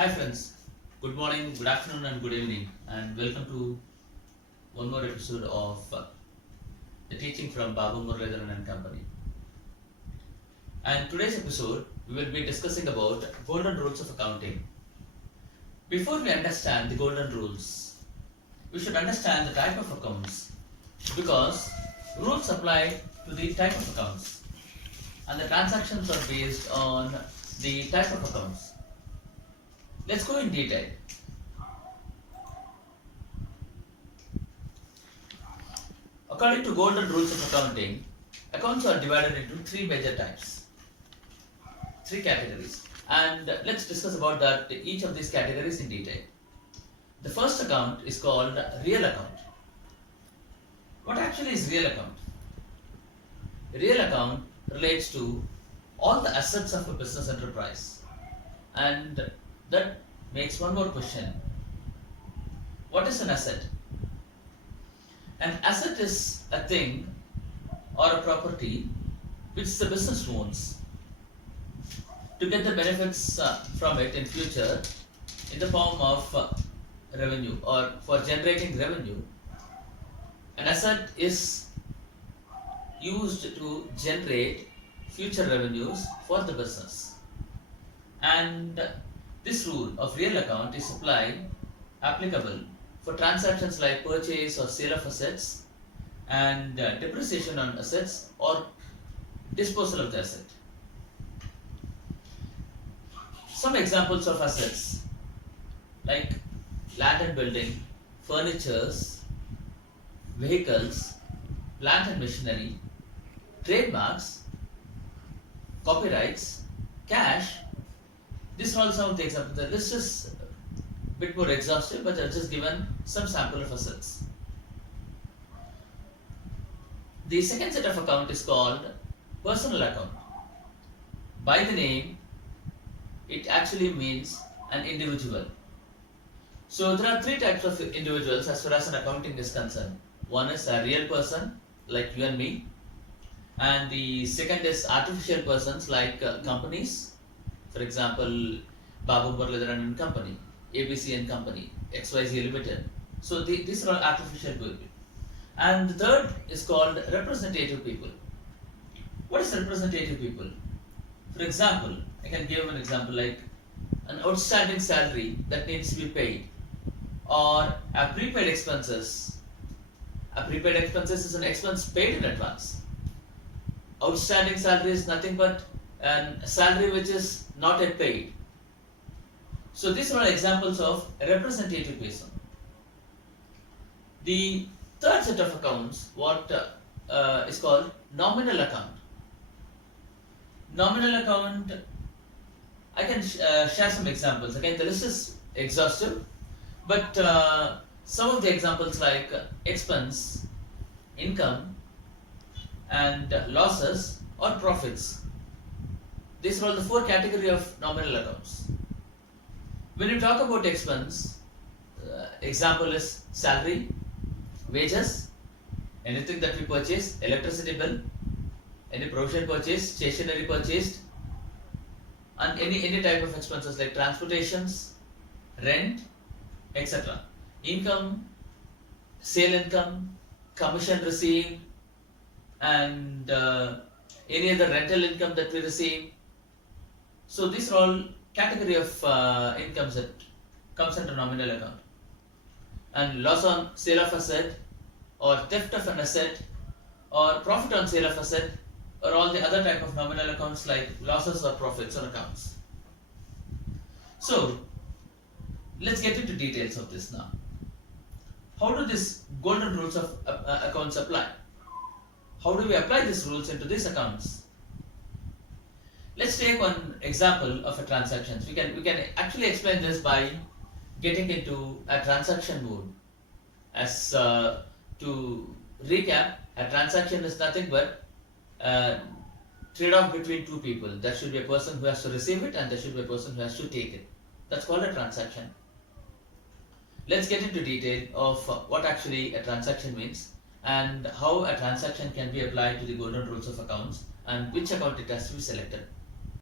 Hi friends, good morning, good afternoon and good evening and welcome to one more episode of the teaching from Babu Muralidharan and Company. And today's episode we will be discussing about golden rules of accounting. Before we understand the golden rules, we should understand the type of accounts because rules apply to the type of accounts and the transactions are based on the type of accounts. Let's go in detail. According to golden rules of accounting, accounts are divided into three major types, three categories, and let's discuss about that each of these categories in detail. The first account is called real account. What actually is real account? Real account relates to all the assets of a business enterprise, and that makes one more question. What is an asset? An asset is a thing or a property which the business owns to get the benefits from it in future in the form of revenue or for generating revenue. An asset is used to generate future revenues for the business, and this rule of real account is applicable for transactions like purchase or sale of assets and depreciation on assets or disposal of the asset. Some examples of assets like land and building, furnitures, vehicles, plant and machinery, trademarks, copyrights, cash. These are all some of the examples. The list is a bit more exhaustive, but I've just given some sample of assets. The second set of account is called personal account. By the name, it actually means an individual. So there are three types of individuals as far as an accounting is concerned. One is a real person like you and me, and the second is artificial persons like companies. For example, Babu Muralidharan and Company, ABC and Company, XYZ Limited. So these are all artificial people. And the third is called representative people. What is representative people? For example, I can give an example like an outstanding salary that needs to be paid, or a prepaid expenses. A prepaid expenses is an expense paid in advance. Outstanding salary is nothing but a salary which is not yet paid. So these are all examples of representative person. The third set of accounts, is called nominal account. Nominal account, I can share some examples. Again, the list is exhaustive, but some of the examples like expense, income, and losses or profits. These are all the four categories of nominal accounts. When you talk about expense, example is salary, wages, anything that we purchase, electricity bill, any provision purchased, stationery purchased, and any type of expenses like transportations, rent, etc. Income, sale income, commission received, and any other rental income that we receive. So these are all category of incomes that comes under nominal account. And loss on sale of asset, or theft of an asset, or profit on sale of asset, or all the other type of nominal accounts like losses or profits on accounts. So let's get into details of this now. How do these golden rules of accounts apply? How do we apply these rules into these accounts? Let's take one example of a transaction. We can actually explain this by getting into a transaction mode. As to recap, a transaction is nothing but trade-off between two people. There should be a person who has to receive it and there should be a person who has to take it. That's called a transaction. Let's get into detail of what actually a transaction means and how a transaction can be applied to the golden rules of accounts and which account it has to be selected.